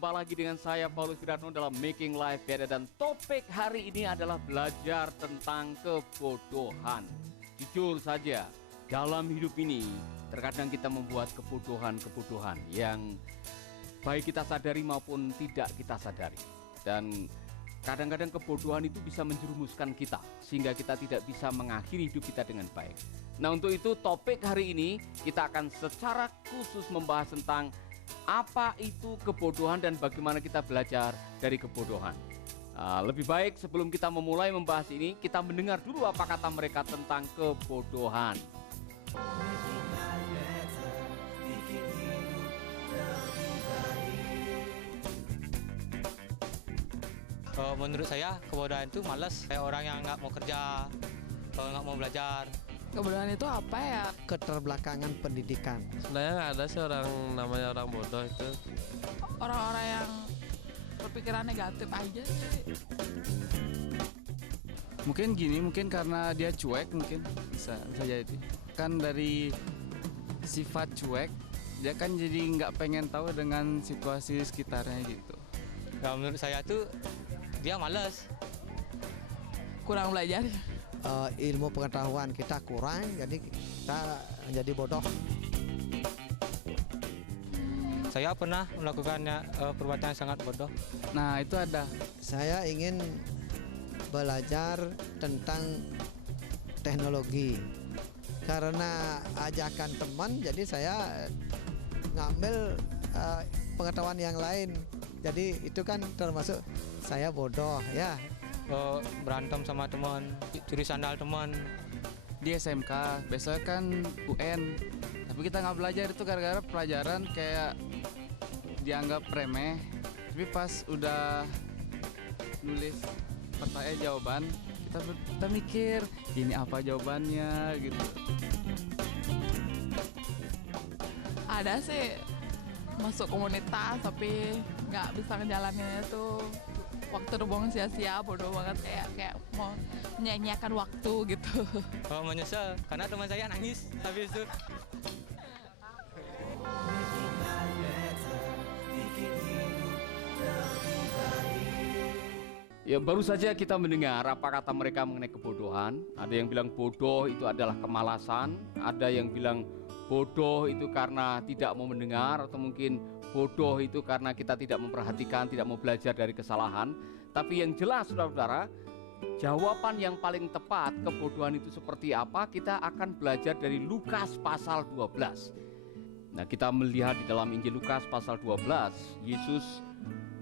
jumpa lagi dengan saya Paulus Wiratno dalam Making Life Better, dan topik hari ini adalah belajar tentang kebodohan. Jujur saja, dalam hidup ini terkadang kita membuat kebodohan-kebodohan yang baik kita sadari maupun tidak kita sadari. Dan kadang-kadang kebodohan itu bisa menjerumuskan kita sehingga kita tidak bisa mengakhiri hidup kita dengan baik. Nah, untuk itu topik hari ini kita akan secara khusus membahas tentang apa itu kebodohan dan bagaimana kita belajar dari kebodohan. Lebih baik sebelum kita memulai membahas ini, kita mendengar dulu apa kata mereka tentang kebodohan. Menurut saya kebodohan itu malas, kayak orang yang nggak mau kerja, nggak mau belajar. Kebodohan itu apa ya? Keterbelakangan pendidikan. Sebenarnya nggak ada sih orang namanya orang bodoh itu. Orang-orang yang berpikiran negatif aja sih. Mungkin gini, mungkin karena dia cuek, mungkin bisa jadi. Kan dari sifat cuek, dia kan jadi nggak pengen tahu dengan situasi sekitarnya gitu. Ya, menurut saya tuh dia malas. Kurang belajar. Ilmu pengetahuan kita kurang, jadi kita menjadi bodoh. Saya pernah melakukan perbuatan yang sangat bodoh. Nah, itu ada. Saya ingin belajar tentang teknologi. Karena ajakan teman, jadi saya ngambil pengetahuan yang lain. Jadi itu kan termasuk saya bodoh ya. Berantem sama teman, curi sandal teman. Di SMK, besok kan UN. Tapi kita nggak belajar itu gara-gara pelajaran kayak dianggap remeh. Tapi pas udah nulis pertanyaan jawaban, kita mikir, ini apa jawabannya gitu. Ada sih masuk komunitas tapi nggak bisa ngejalaninnya tuh. Waktu terbuang sia-sia, bodoh banget, kayak mau menyanyiakan waktu gitu. Menyesal karena teman saya nangis habis itu. Ya, baru saja kita mendengar apa kata mereka mengenai kebodohan. Ada yang bilang bodoh itu adalah kemalasan, ada yang bilang bodoh itu karena tidak mau mendengar, atau mungkin bodoh itu karena kita tidak memperhatikan, tidak mau belajar dari kesalahan. Tapi yang jelas saudara-saudara, jawaban yang paling tepat kebodohan itu seperti apa, kita akan belajar dari Lukas pasal 12. Nah, kita melihat di dalam Injil Lukas pasal 12, Yesus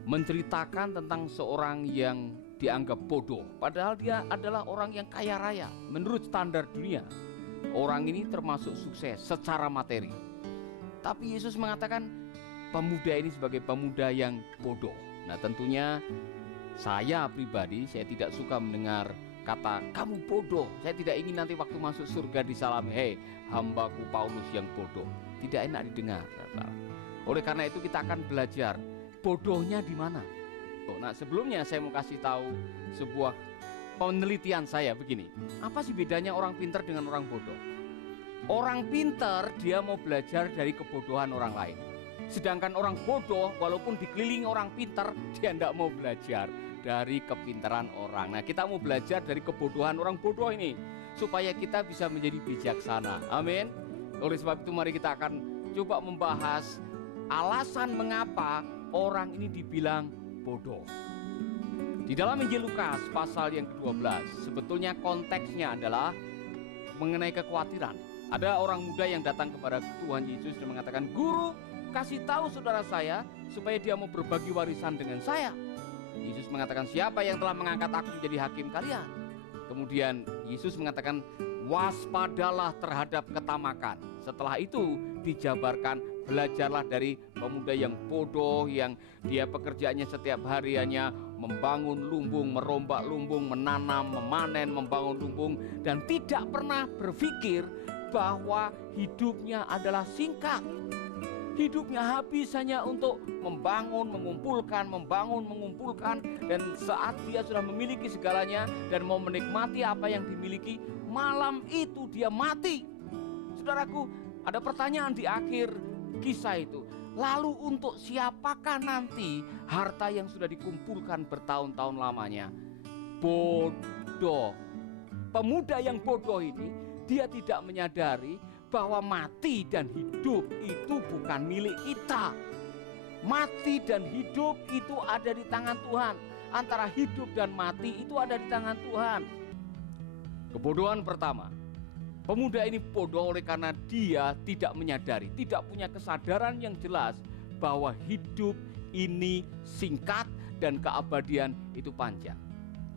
menceritakan tentang seorang yang dianggap bodoh, padahal dia adalah orang yang kaya raya menurut standar dunia. Orang ini termasuk sukses secara materi. Tapi Yesus mengatakan pemuda ini sebagai pemuda yang bodoh. Nah, tentunya saya pribadi, saya tidak suka mendengar kata kamu bodoh. Saya tidak ingin nanti waktu masuk surga disalami, hei hambaku Paulus yang bodoh. Tidak enak didengar. Oleh karena itu kita akan belajar bodohnya di mana. Nah, sebelumnya saya mau kasih tahu sebuah penelitian saya begini. Apa sih bedanya orang pintar dengan orang bodoh? Orang pintar dia mau belajar dari kebodohan orang lain. Sedangkan orang bodoh walaupun dikelilingi orang pintar, dia tidak mau belajar dari kepintaran orang. Nah, kita mau belajar dari kebodohan orang bodoh ini supaya kita bisa menjadi bijaksana. Amin. Oleh sebab itu mari kita akan coba membahas alasan mengapa orang ini dibilang bodoh. Di dalam Injil Lukas pasal yang ke-12, sebetulnya konteksnya adalah mengenai kekhawatiran. Ada orang muda yang datang kepada Tuhan Yesus dan mengatakan, "Guru, kasih tahu saudara saya supaya dia mau berbagi warisan dengan saya." Yesus mengatakan, "Siapa yang telah mengangkat aku menjadi hakim kalian?" Kemudian Yesus mengatakan, "Waspadalah terhadap ketamakan." Setelah itu dijabarkan, belajarlah dari pemuda yang bodoh, yang dia pekerjaannya setiap hari hanya membangun lumbung, merombak lumbung, menanam, memanen, membangun lumbung, dan tidak pernah berpikir bahwa hidupnya adalah singkat. Hidupnya habis hanya untuk membangun, mengumpulkan, membangun, mengumpulkan. Dan saat dia sudah memiliki segalanya dan mau menikmati apa yang dimiliki, malam itu dia mati. Saudaraku, ada pertanyaan di akhir kisah itu. Lalu untuk siapakah nanti harta yang sudah dikumpulkan bertahun-tahun lamanya? Bodoh. Pemuda yang bodoh ini, dia tidak menyadari bahwa mati dan hidup itu bukan milik kita. Mati dan hidup itu ada di tangan Tuhan. Antara hidup dan mati itu ada di tangan Tuhan. Kebodohan pertama, pemuda ini bodoh oleh karena dia tidak menyadari, tidak punya kesadaran yang jelas bahwa hidup ini singkat dan keabadian itu panjang.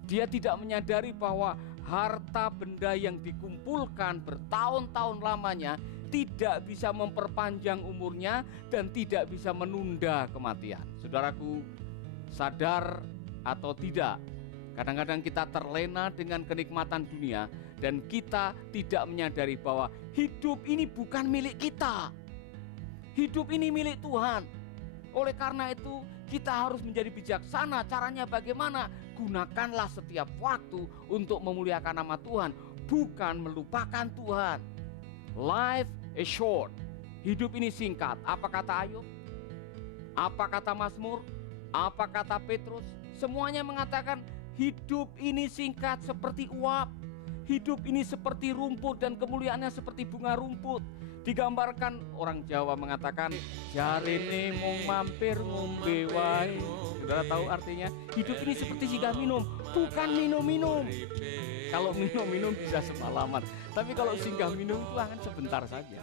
Dia tidak menyadari bahwa harta benda yang dikumpulkan bertahun-tahun lamanya tidak bisa memperpanjang umurnya dan tidak bisa menunda kematian. Saudaraku, sadar atau tidak, kadang-kadang kita terlena dengan kenikmatan dunia dan kita tidak menyadari bahwa hidup ini bukan milik kita. Hidup ini milik Tuhan. Oleh karena itu kita harus menjadi bijaksana. Caranya bagaimana? Gunakanlah setiap waktu untuk memuliakan nama Tuhan, bukan melupakan Tuhan. Life is short. Hidup ini singkat. Apa kata Ayub? Apa kata Mazmur? Apa kata Petrus? Semuanya mengatakan hidup ini singkat seperti uap. Hidup ini seperti rumput dan kemuliaannya seperti bunga rumput. Digambarkan, orang Jawa mengatakan jarene mung mampir ngombe wae. Saudara tahu artinya? Hidup ini seperti singgah minum, bukan minum-minum. Kalau minum-minum bisa semalaman, tapi kalau singgah minum itu akan sebentar saja.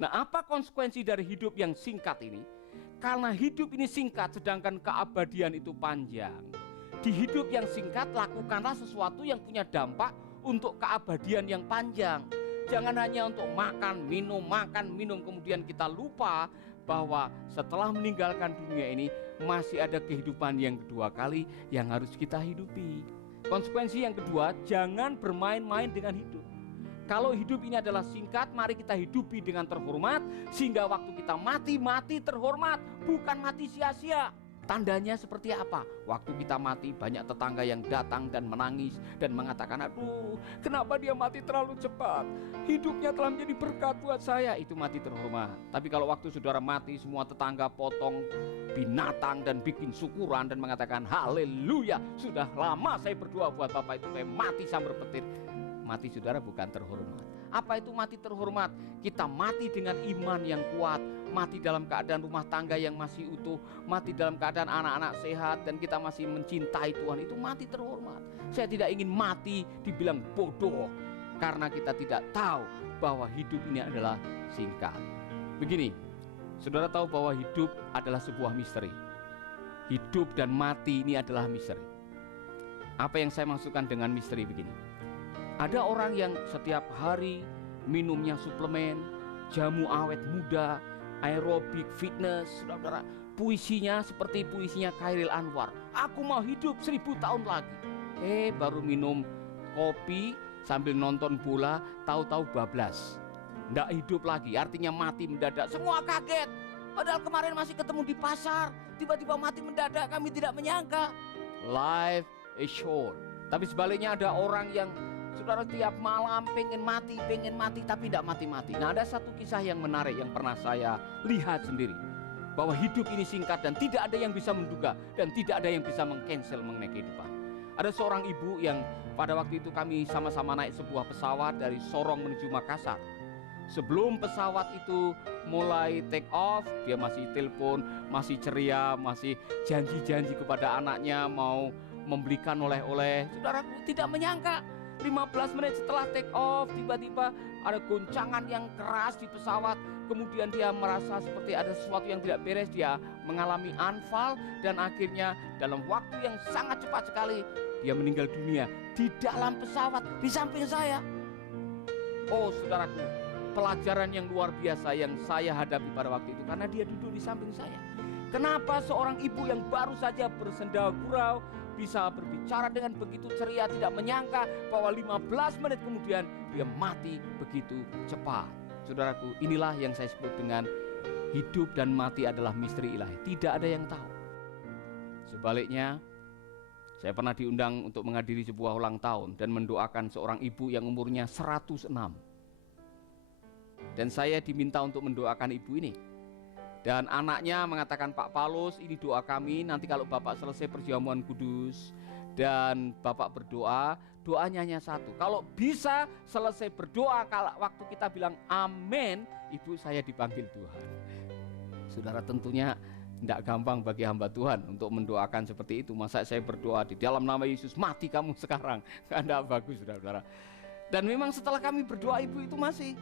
Nah, apa konsekuensi dari hidup yang singkat ini? Karena hidup ini singkat sedangkan keabadian itu panjang. Di hidup yang singkat lakukanlah sesuatu yang punya dampak untuk keabadian yang panjang. Jangan hanya untuk makan, minum, kemudian kita lupa bahwa setelah meninggalkan dunia ini masih ada kehidupan yang kedua kali yang harus kita hidupi. Konsekuensi yang kedua, jangan bermain-main dengan hidup. Kalau hidup ini adalah singkat, mari kita hidupi dengan terhormat sehingga waktu kita mati terhormat, bukan mati sia-sia. Tandanya seperti apa? Waktu kita mati banyak tetangga yang datang dan menangis dan mengatakan, aduh kenapa dia mati terlalu cepat, hidupnya telah menjadi berkat buat saya. Itu mati terhormat. Tapi kalau waktu saudara mati, semua tetangga potong binatang dan bikin syukuran dan mengatakan haleluya, sudah lama saya berdoa buat bapak itu kayak mati sambar petir. Mati saudara bukan terhormat. Apa itu mati terhormat? Kita mati dengan iman yang kuat, mati dalam keadaan rumah tangga yang masih utuh, mati dalam keadaan anak-anak sehat dan kita masih mencintai Tuhan. Itu mati terhormat. Saya tidak ingin mati dibilang bodoh karena kita tidak tahu bahwa hidup ini adalah singkat. Begini, saudara tahu bahwa hidup adalah sebuah misteri. Hidup dan mati ini adalah misteri. Apa yang saya maksudkan dengan misteri begini? Ada orang yang setiap hari minumnya suplemen, jamu awet muda, aerobik, fitness, saudara-saudara. Puisinya seperti puisinya Khairil Anwar. Aku mau hidup 1000 tahun lagi. Baru minum kopi sambil nonton bola, tahu-tahu bablas. Nggak hidup lagi, artinya mati mendadak. Semua kaget. Padahal kemarin masih ketemu di pasar, tiba-tiba mati mendadak, kami tidak menyangka. Life is short. Tapi sebaliknya ada orang yang saudara tiap malam pengen mati tapi tidak mati-mati. Nah, ada satu kisah yang menarik yang pernah saya lihat sendiri, bahwa hidup ini singkat dan tidak ada yang bisa menduga dan tidak ada yang bisa meng-cancel mengenai kehidupan. Ada seorang ibu yang pada waktu itu kami sama-sama naik sebuah pesawat dari Sorong menuju Makassar. Sebelum pesawat itu mulai take off, dia masih telepon, masih ceria, masih janji-janji kepada anaknya mau membelikan oleh-oleh. Saudaraku tidak menyangka 15 menit setelah take off, tiba-tiba ada goncangan yang keras di pesawat. Kemudian dia merasa seperti ada sesuatu yang tidak beres. Dia mengalami anfal dan akhirnya dalam waktu yang sangat cepat sekali dia meninggal dunia di dalam pesawat di samping saya. Oh saudaraku, pelajaran yang luar biasa yang saya hadapi pada waktu itu karena dia duduk di samping saya. Kenapa seorang ibu yang baru saja bersenda gurau bisa berbicara dengan begitu ceria, tidak menyangka bahwa 15 menit kemudian dia mati begitu cepat. Saudaraku, inilah yang saya sebut dengan hidup dan mati adalah misteri ilahi. Tidak ada yang tahu. Sebaliknya, saya pernah diundang untuk menghadiri sebuah ulang tahun dan mendoakan seorang ibu yang umurnya 106. Dan saya diminta untuk mendoakan ibu ini. Dan anaknya mengatakan, Pak Paulus, ini doa kami, nanti kalau Bapak selesai perjamuan kudus dan Bapak berdoa, doanya hanya satu. Kalau bisa selesai berdoa, kalau waktu kita bilang amin, Ibu saya dipanggil Tuhan. Saudara, tentunya tidak gampang bagi hamba Tuhan untuk mendoakan seperti itu. Masa saya berdoa di dalam nama Yesus, mati kamu sekarang. Tidak bagus, saudara-saudara. Dan memang setelah kami berdoa, ibu itu masih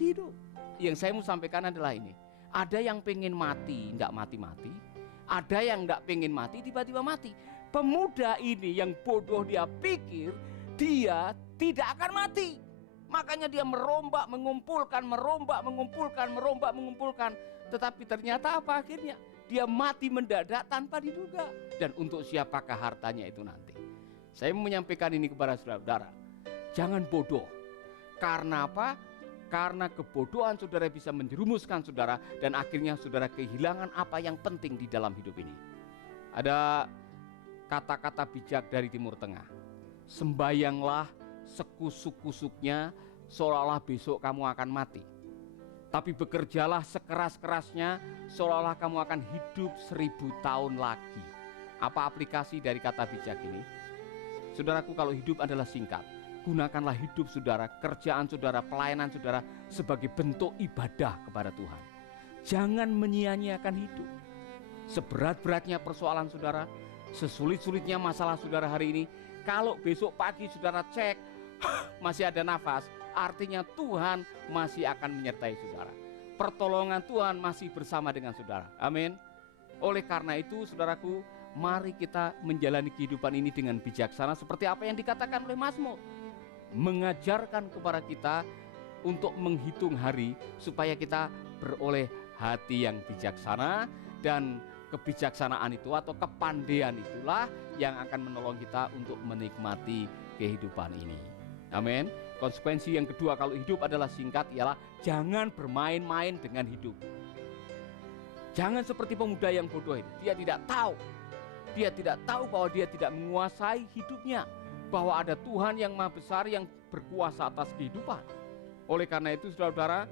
hidup. Yang saya mau sampaikan adalah ini. Ada yang pengen mati, tidak mati-mati. Ada yang tidak pengen mati, tiba-tiba mati. Pemuda ini yang bodoh, dia pikir dia tidak akan mati. Makanya dia merombak, mengumpulkan. Tetapi ternyata apa akhirnya? Dia mati mendadak tanpa diduga. Dan untuk siapakah hartanya itu nanti? Saya menyampaikan ini kepada saudara-saudara. Jangan bodoh. Karena apa? Karena kebodohan saudara bisa menjerumuskan saudara. Dan akhirnya saudara kehilangan apa yang penting di dalam hidup ini. Ada kata-kata bijak dari Timur Tengah. Sembayanglah sekusuk-kusuknya, seolah-olah besok kamu akan mati. Tapi bekerjalah sekeras-kerasnya, seolah-olah kamu akan hidup 1000 tahun lagi. Apa aplikasi dari kata bijak ini? Saudaraku, kalau hidup adalah singkat, gunakanlah hidup saudara, kerjaan saudara, pelayanan saudara sebagai bentuk ibadah kepada Tuhan. Jangan menyia-nyiakan hidup. Seberat-beratnya persoalan saudara, sesulit-sulitnya masalah saudara hari ini, kalau besok pagi saudara cek masih ada nafas, artinya Tuhan masih akan menyertai saudara. Pertolongan Tuhan masih bersama dengan saudara. Amin. Oleh karena itu, saudaraku, mari kita menjalani kehidupan ini dengan bijaksana seperti apa yang dikatakan oleh Mazmur. Mengajarkan kepada kita untuk menghitung hari supaya kita beroleh hati yang bijaksana, dan kebijaksanaan itu atau kepandaian itulah yang akan menolong kita untuk menikmati kehidupan ini. Amin. Konsekuensi yang kedua kalau hidup adalah singkat ialah jangan bermain-main dengan hidup. Jangan seperti pemuda yang bodoh ini. Dia tidak tahu bahwa dia tidak menguasai hidupnya, bahwa ada Tuhan yang Maha Besar yang berkuasa atas kehidupan. Oleh karena itu, saudara-saudara,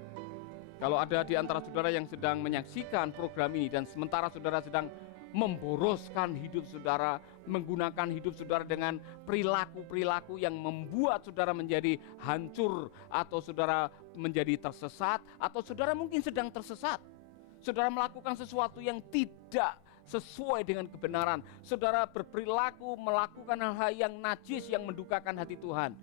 kalau ada di antara saudara yang sedang menyaksikan program ini dan sementara saudara sedang memboroskan hidup saudara, menggunakan hidup saudara dengan perilaku-perilaku yang membuat saudara menjadi hancur, atau saudara menjadi tersesat, atau saudara mungkin sedang tersesat. Saudara melakukan sesuatu yang tidak sesuai dengan kebenaran. Saudara berperilaku melakukan hal-hal yang najis yang mendukakan hati Tuhan.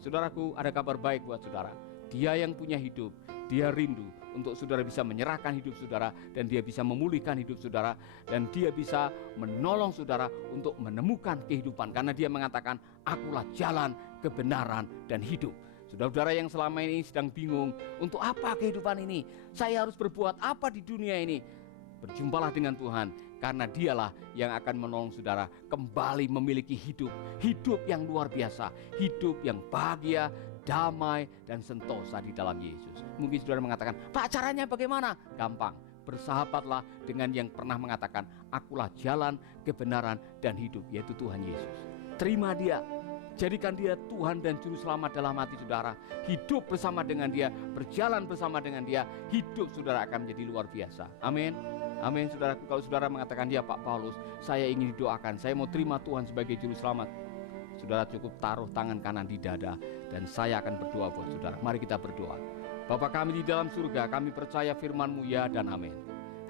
Saudaraku, ada kabar baik buat saudara. Dia yang punya hidup, dia rindu untuk saudara bisa menyerahkan hidup saudara, dan dia bisa memulihkan hidup saudara, dan dia bisa menolong saudara untuk menemukan kehidupan, karena dia mengatakan, akulah jalan, kebenaran, dan hidup. Saudara-saudara yang selama ini sedang bingung, untuk apa kehidupan ini? Saya harus berbuat apa di dunia ini? Berjumpalah dengan Tuhan, karena dialah yang akan menolong saudara kembali memiliki hidup yang luar biasa, hidup yang bahagia, damai, dan sentosa di dalam Yesus. Mungkin saudara mengatakan, Pak, caranya bagaimana? Gampang, bersahabatlah dengan yang pernah mengatakan, akulah jalan, kebenaran, dan hidup, yaitu Tuhan Yesus. Terima dia, jadikan dia Tuhan dan Juru Selamat dalam hati saudara. Hidup bersama dengan dia, berjalan bersama dengan dia, hidup saudara akan menjadi luar biasa. Amin. Amin, saudaraku. Kalau saudara mengatakan, ya Pak Paulus, saya ingin didoakan, saya mau terima Tuhan sebagai Juru Selamat, saudara cukup taruh tangan kanan di dada, dan saya akan berdoa buat saudara. Mari kita berdoa. Bapa kami di dalam surga, kami percaya firman-Mu, ya dan amin.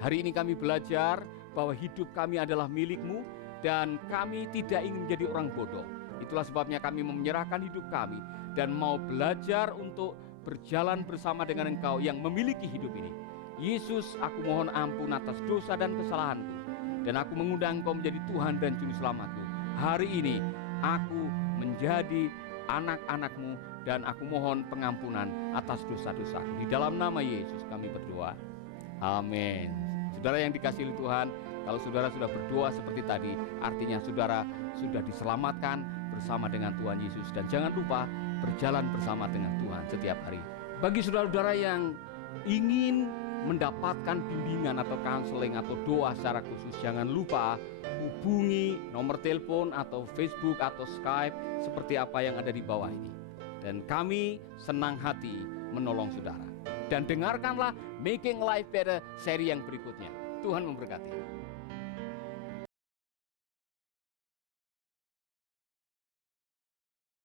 Hari ini kami belajar bahwa hidup kami adalah milik-Mu, dan kami tidak ingin menjadi orang bodoh. Itulah sebabnya kami menyerahkan hidup kami dan mau belajar untuk berjalan bersama dengan Engkau yang memiliki hidup ini. Yesus, aku mohon ampun atas dosa dan kesalahanku, dan aku mengundang Engkau menjadi Tuhan dan Juru Selamatku. Hari ini aku menjadi anak-anak-Mu, dan aku mohon pengampunan atas dosa-dosaku. Di dalam nama Yesus kami berdoa. Amin. Saudara yang dikasihi Tuhan, kalau saudara sudah berdoa seperti tadi, artinya saudara sudah diselamatkan bersama dengan Tuhan Yesus. Dan jangan lupa berjalan bersama dengan Tuhan setiap hari. Bagi saudara-saudara yang ingin mendapatkan bimbingan atau counseling atau doa secara khusus, jangan lupa hubungi nomor telepon atau Facebook atau Skype seperti apa yang ada di bawah ini. Dan kami senang hati menolong saudara. dan dengarkanlah Making Life Better seri yang berikutnya. Tuhan memberkati.